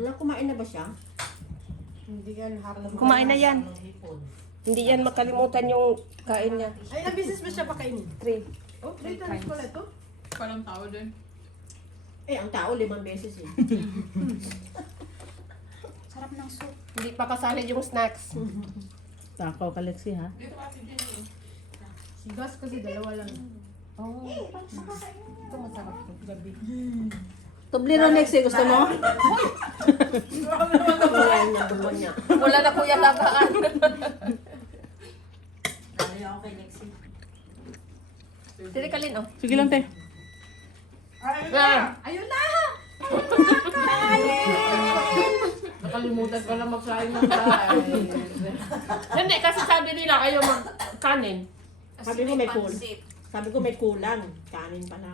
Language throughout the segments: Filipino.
Kumain na ba siya? Hindi yan. Kumain na yan. Hindi yan makalimutan yung kain niya. Ay, ilang beses ba siya pakainin? 3. Oh, 3 times pala ito? Parang tao din. Eh, ang tao 5 beses eh. Sarap ng soup. Hindi pa kasali yung snacks. Takaw ka, Lexi, ha? Dito kasi din eh. Si Gus kasi dalawa lang. Oh. Ito masarap to. Gabi. Tubli ron, Lexi. Gusto mo? Kumain niya, buwan niya. Wala na kuya lagaan. Dali ako kay Lexi. Tiri kalin, oh. Sige lang, te. Ayun na! Nakalimutan ko na magsahin ng kain. Hindi, kasi sabi nila ayaw magkanin. Sabi ko may kulang. Sabi ko may kulang. Kanin pala.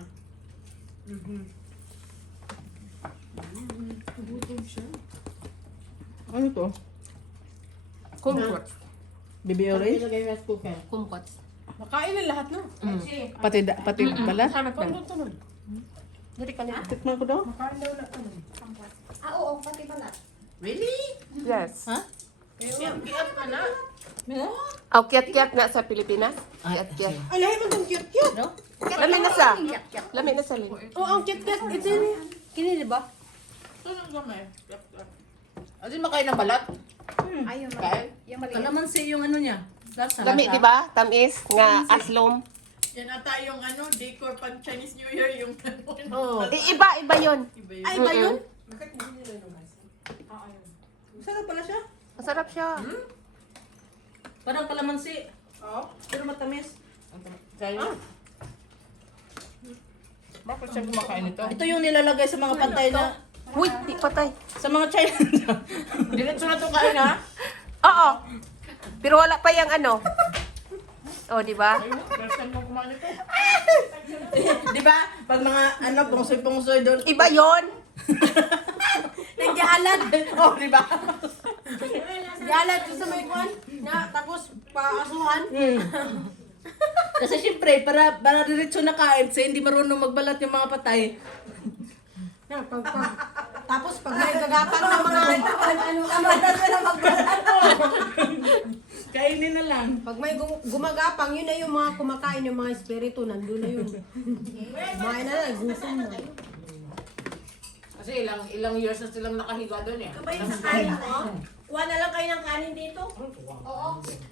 Ano to? Kumquats. Baby orange? Ilagay yung rice cooker. Kumquats. Makain na lahat no? Pati pala? Sana to. Tiri kalin. Tikman ko daw. Makain daw lahat. Ah, oo, pati balat. Really? Yes. Ha? Kiyat ka na. Oh, kiat-kiat nga sa Pilipinas. Kiat-kiat. Ay, lahi mo itong cute-cute. No? Lami na sa. Lami na sa lin. Oh, ang cute-cute. Ito yun. Kini, di ba? Ito nang gamay. Adi makain ng balat? Ayun, Kain? yung maliit. Kalamansi yung ano niya. Lami, di ba? Tamis. Nga aslom. Yan ata yung ano, decor pag Chinese New Year yung Oh. Iba yun. Iba yun. Ay, ba yun? Bakit hindi nila yung Sarap pala siya. Masarap siya. Parang kalamansi. Oo. Pero matamis. Kaya? Bakit siya kumakain ito? Ito yung nilalagay sa mga pantay na... Uy, di patay. Sa mga China. Diretso na ito kain ha? Oo. Pero wala pa yung ano. Oh, di ba? Ayun, first time mo kumain ito. Di ba? Pag mga ano, pungsoy-pungsoy doon. Iba yon. Nagdialan. Oh, di ba? Dialan ko sa may kwan. Na, tapos paasuhan. Kasi syempre, para diretso na kain, kasi hindi marunong magbalat yung mga patay. Na, tapos pag may gagapang ng mga ano na magbalat. Kainin na lang. Pag may gumagapang, yun na yung mga kumakain yung mga espiritu. Nandun na yun. Kumain na lang, gusto na. Kasi ilang years na silang nakahiga doon eh. Kuha na lang kayo ng kanin dito.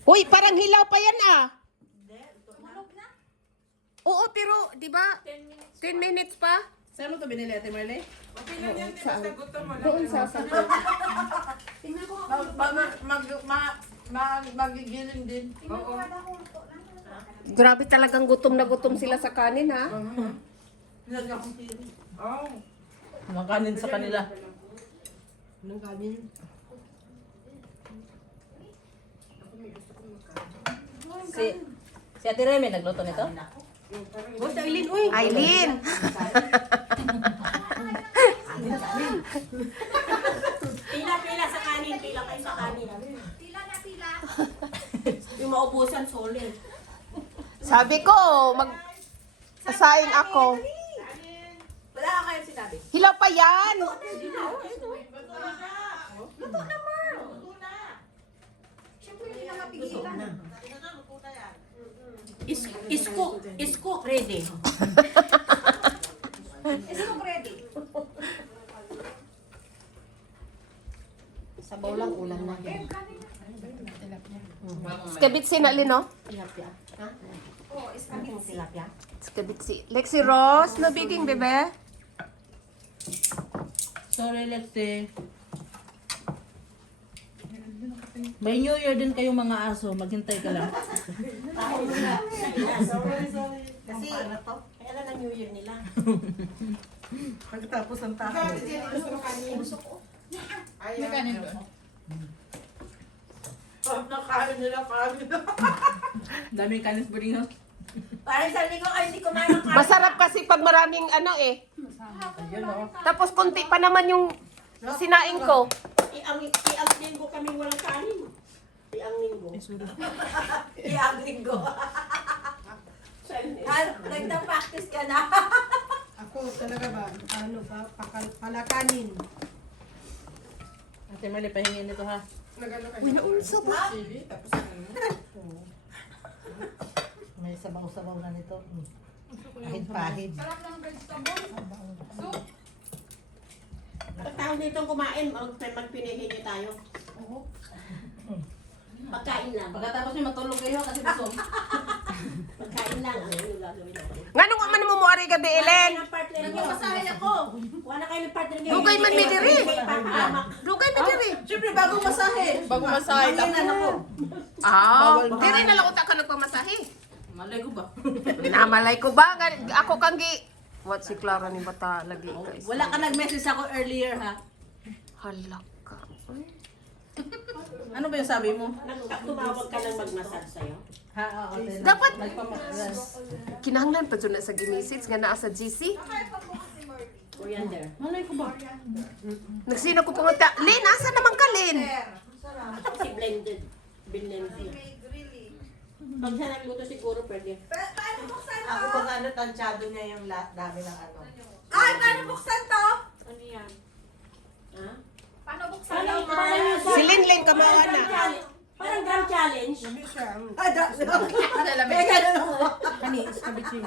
Uy, parang hilaw pa yan ah. Oo, pero di ba? 10 minutes pa? Saan mo ito binili, Ate Marley? Doon sa Magigiling din. Oo. Grabe talagang gutom na gutom sila sa kanin ha. Oh. Mga kanin sa kanila. Anong kanin? Si Ate Remy nagluto nito? Oh, si Aileen, uy! Aileen! Pila sa kanin, pila kayo sa kanin. Pila na pila. Yung maubusan, solid. Sabi ko, mag-asaing ako. Wala ka kayo sinabi. Hilaw pa yan! Siyempre, hindi na mapigilan. Isko, ready. Is it ready? Sabaw lang, ulam na. Skabitsi na Lin, no? Tilapia. Ha? Oo, is kami. Tilapia? Skabitsi. Lexi Rose, no biging bebe? Sorry, Lexi. May New Year din kayong mga aso. Maghintay ka lang. Kasi, kailan ang New Year nila? Pagkatapos ang tayo. May kanin doon. Nakain nila kanin. Daming kanis buding, no? Parang sabi ko, ay, hindi kumain ng kanin. Masarap kasi pag maraming ano eh. Ayun o. Tapos konti pa naman yung sinaing ko. Iang linggo kaming walang kanin. Iang linggo. Iang linggo. Nagta-practice ka na. Ako talaga ba? Ano ba? Palakanin. Si Mali, pahingin nito ha. Uy, naunsa ba? May sabaw-sabaw na nito. Pahid-pahid. Pagtawag dito kumain, magpinihingi tayo. Pagkain lang. Pagkatapos niyo matulog kayo kasi busog. Pagkain lang. Ano yung gagawin natin? Nga nung man mo ari gabi, Ellen. Ang partner niyo. Nagpapasahay ako. Kuha na kayo ng partner niyo. Dugay man may diri. Papahamak. Dugay na diri. Siyempre, bagong masahe. Bagong masahe. Manginan ako. Diri na lang utak ka nagpamasahe. Malay ko ba? Namalay ko ba? Ako kang gi... What si Clara ni bata lagi guys. Wala ka nag-message ako earlier ha. Halak ka. Uy. Ano ba yung sabi mo? Tumawag ka lang mag-massage sa'yo. Ha, oo. Dapat Nagpamasahe. kinahanglan pa dyan na sa gimisits nga naa sa GC. Coriander. Malay ko ba? Nagsino ko pumunta. Lin, asa naman ka, Lin? Kasi blended. Blended. Pag siya nagluto siguro pwede. Ako pag ano, tansyado niya yung lahat dami ng ano. Ay, paano buksan to? Ano yan? Ha? Paano buksan Parang, to? parang yung Si Lin, Lin, kamawa na. Parang drum challenge. Kani, iskabichi.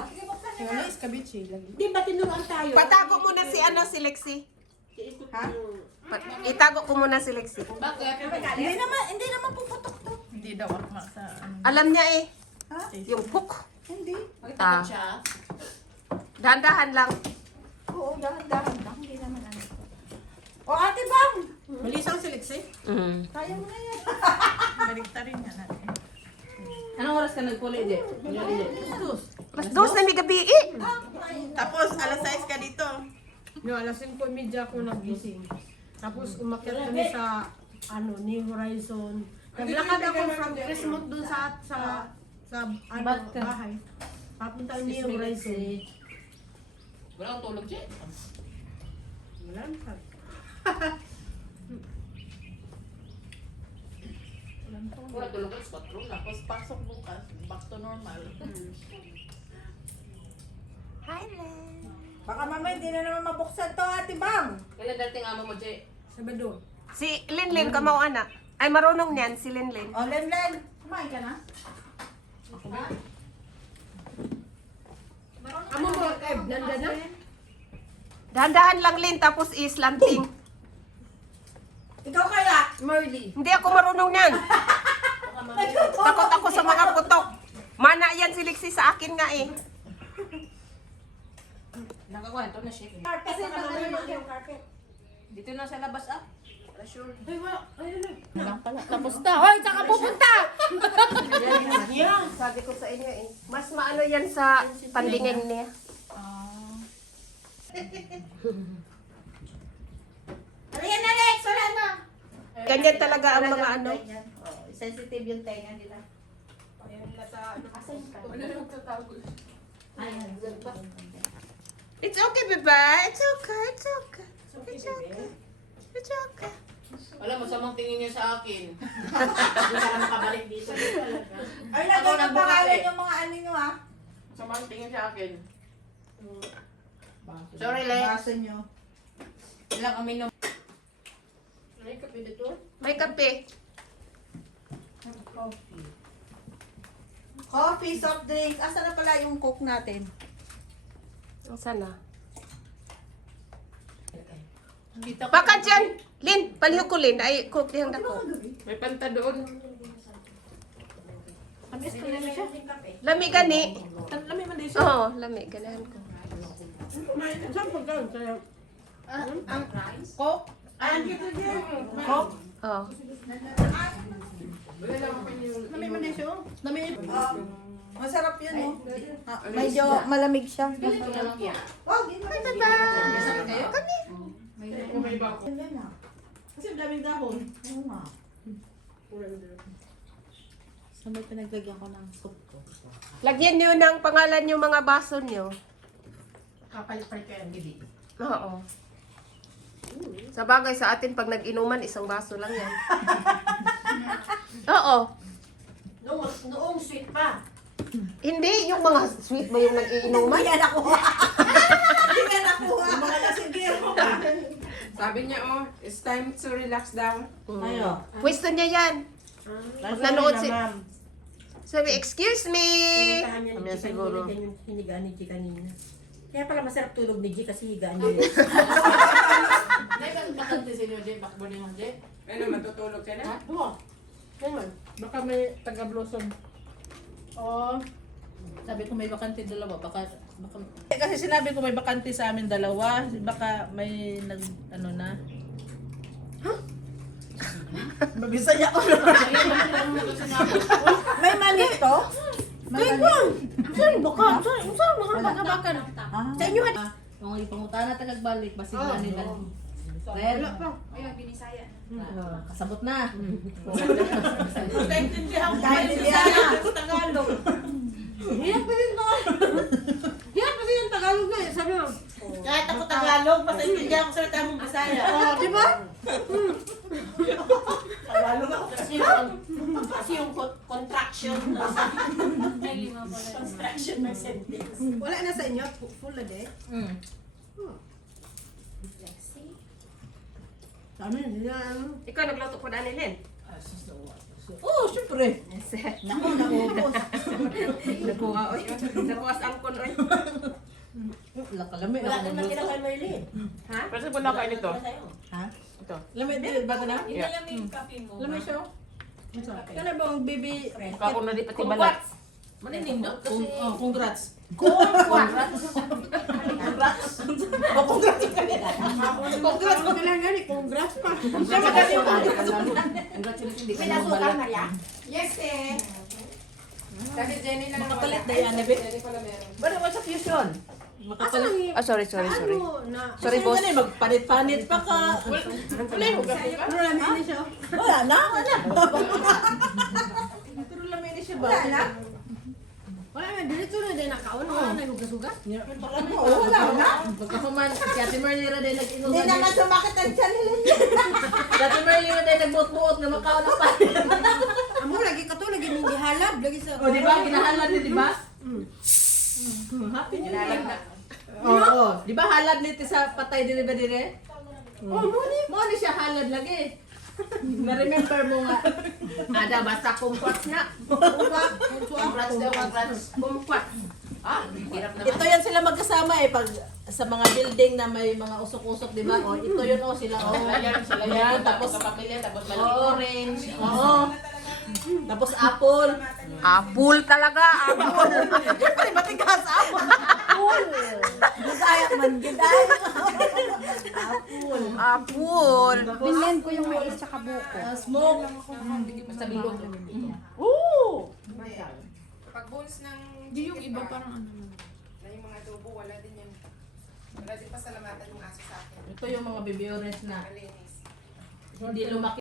Kani, iskabichi. Di ba tinuruan tayo? Patago muna si ano, si Lexi. Ha? Itago ko muna si Lexi. Bakit? Hindi naman puputok to. Hindi daw akma sa ano. Alam niya eh. Yung hook. Hindi. Ah. Siya? Dahan-dahan lang. Oo, dahan-dahan lang. Hindi naman ano. O ate Bang! Malisang si Lexi. Mm. Kaya mo na yan. Baliktarin niya natin. Anong oras ka nagpuli, Je? Mas dos na may gabi eh. Tapos, alas 6 ka dito. No, alas 5:30 ako nagising. Tapos umakyat kami sa New Horizon. Naglakad ako from Chrismont doon sa bahay. Papunta New Horizon. Wala kang tulog, Jen. Wala na. Wala tulog ka, squat room. Tapos, pasok bukas. Back to normal. Hi, Len. Baka mamaya hindi na naman mabuksan to ate Bang. Kailan dating amo mo, Jen? Sabado. Si Linlin, kamaw anak. Ay, marunong niyan, si Linlin. O Len, kumain ka na? Amo mo, Kev, nanda na? Dahan-dahan lang, Lin, tapos islanting. Ikaw kaya? Marley. Hindi ako marunong niyan. Takot ako sa mga putok. Mana yan si Lexi sa akin nga eh. Nakakwento na siya. Kasi ano yung carpet. Dito na sa labas ah. Ay, wala. Ayun na. Tapos na. Hoy, saan ka pupunta? Sabi ko sa inyo eh. Mas maano yan sa pandingin niya. Ano yan Alex? Wala na. Ganyan talaga ang mga ano. Oh, sensitive yung tenga nila. It's okay, beba. It's okay. It's okay. It's okay. It's okay. Alam mo, samang tingin niya sa akin. Hindi ka na makabalik dito. Ay, Ako lagay ng nagbukas pangalan eh. yung mga ano nyo ha. Samang tingin sa akin. Sorry, Le. Baso nyo. Ilang aminom. Ay, kape dito. May kape. Coffee, soft drinks. Asa na pala yung coke natin? Sana. Kita ko. Baka dyan. Lin, palihog ko Lin. Ay, cook dihang dako. May panta doon. Lami gani. Lami man din Oo, lami. Ganahan ko. Saan pagkaon? Kaya, Coke? Coke? Oo. Lami man din siya. Lami. Masarap yun oh. Medyo malamig siya. Gusto na lang yan. Oh, di ba? Kani. Okay ba ako? Yan na. Kasi daming dahon. Oo nga. Sa may pinaglagyan ko ng soup ko. Lagyan nyo ng pangalan yung mga baso nyo. Kapalit-palit kayo ang gili. Oo. Sa bagay sa atin, pag nag-inuman, isang baso lang yan. Oo. Noong sweet pa. Hindi, yung mga sweet ba yung nag-iinuman? Hindi yan nakuha. Hindi yan nakuha. Yung mga lasingero. Sabi niya, oh, it's time to relax down. Ayo. Pwesto niya yan. Nanood si... Sabi, excuse me. Pinuntahan niya ni Kami G siguro. kanina, ganyan yung hinigaan ni G kanina. Kaya pala masarap tulog ni G kasi higaan niya. Nay, bakante sa inyo, Jay? Bakbo niyo, Jay? Ano, matutulog ka na? Oo. Ganyan. Baka may taga-blossom. Oo. Sabi ko may bakante dalawa, baka kasi sinabi ko may bakante sa amin dalawa, baka may nag ano na. Mabisaya ko. May mali to? May mali. Saan baka? Saan mga baka-baka na? Sa inyo, Kung ipangutana tagagbalik, basig na nila. Red. Ayun, binisaya. Kasabot na. dahil siya. Tagalog. Hirap pa din Hirap kasi yung Tagalog na eh. Sabi mo. Kahit ako Tagalog, basta intindihan ko salita mong Bisaya. Oh, di ba? Tagalog ako kasi yung contraction. Ay, lima pala. Construction ng sentence. Wala na sa inyo. Full na de. Sabi niya, Ikaw, nagluto po na nilin. Oo, syempre. Nakuha, oy. Nakuha sa angkon, oy. Wala kalami. Wala kang matira kay Marlene. Ha? Kasi po na kain ito. Ha? Ito. Lami din ba na? Yeah. Inalam yung kape mo. Lami siya. Kaya bang baby? Kako na di pati balat. Maninig no? Kasi Oh, congrats. Congrats ko lang gani. Congrats pa. Siya magaling pa. Congratulations, di ka may na nasukan balat. Maria. Yes, eh. Kasi Jenny lang ang Makapalit wala. na yan, Abit. Jenny pala meron. But what's a fusion? Makapalit. Ah, sorry. Ano na? Sorry, boss. Ganun, magpanit-panit pa ka. Wala yung hugas ka? Ano na mini siya? Wala na. Pero lamin ni siya ba? Wala na. Wala na. Diretso na din nakaon. Wala na hugas-hugas. Wala na. Pagkakuman, si Ate Marlene din Hindi nag-inugan. naman sumakit ang tiyan nila. Si Ate Marlene din nagbuot-buot na makaon ng panit. Amo lagi ka to. Lagi mong gihalab. Lagi sa... O, di ba? Ginahalad din, di ba? Happy New Year. Oo. Di ba halad nito sa patay din ba dire? Oh, mo ni siya halad lagi. Na-remember mo nga. Ada basta kumquats na. Congrats daw, congrats. Kumquats. Ah, hirap naman. Ito yan sila magkasama eh pag sa mga building na may mga usok-usok, di ba? O, ito yun o sila o. Ayan, sila Ayan, yan. tapos Tapos kapamilya, tapos o, maliit. orange. Oo. Tapos apple. Apple talaga, apple. Siyempre, matigas apple. Gidaya man, gidaya. Apple. Bilhin ko yung mais sa buko. Smoke. Basta bilog. Ooh! Pag bones ng Di yung iba parang ano. na yung mga adobo, wala din yan. Wala din pasalamatan yung aso sa akin. Ito yung mga baby orange na Malinis. hindi lumaki.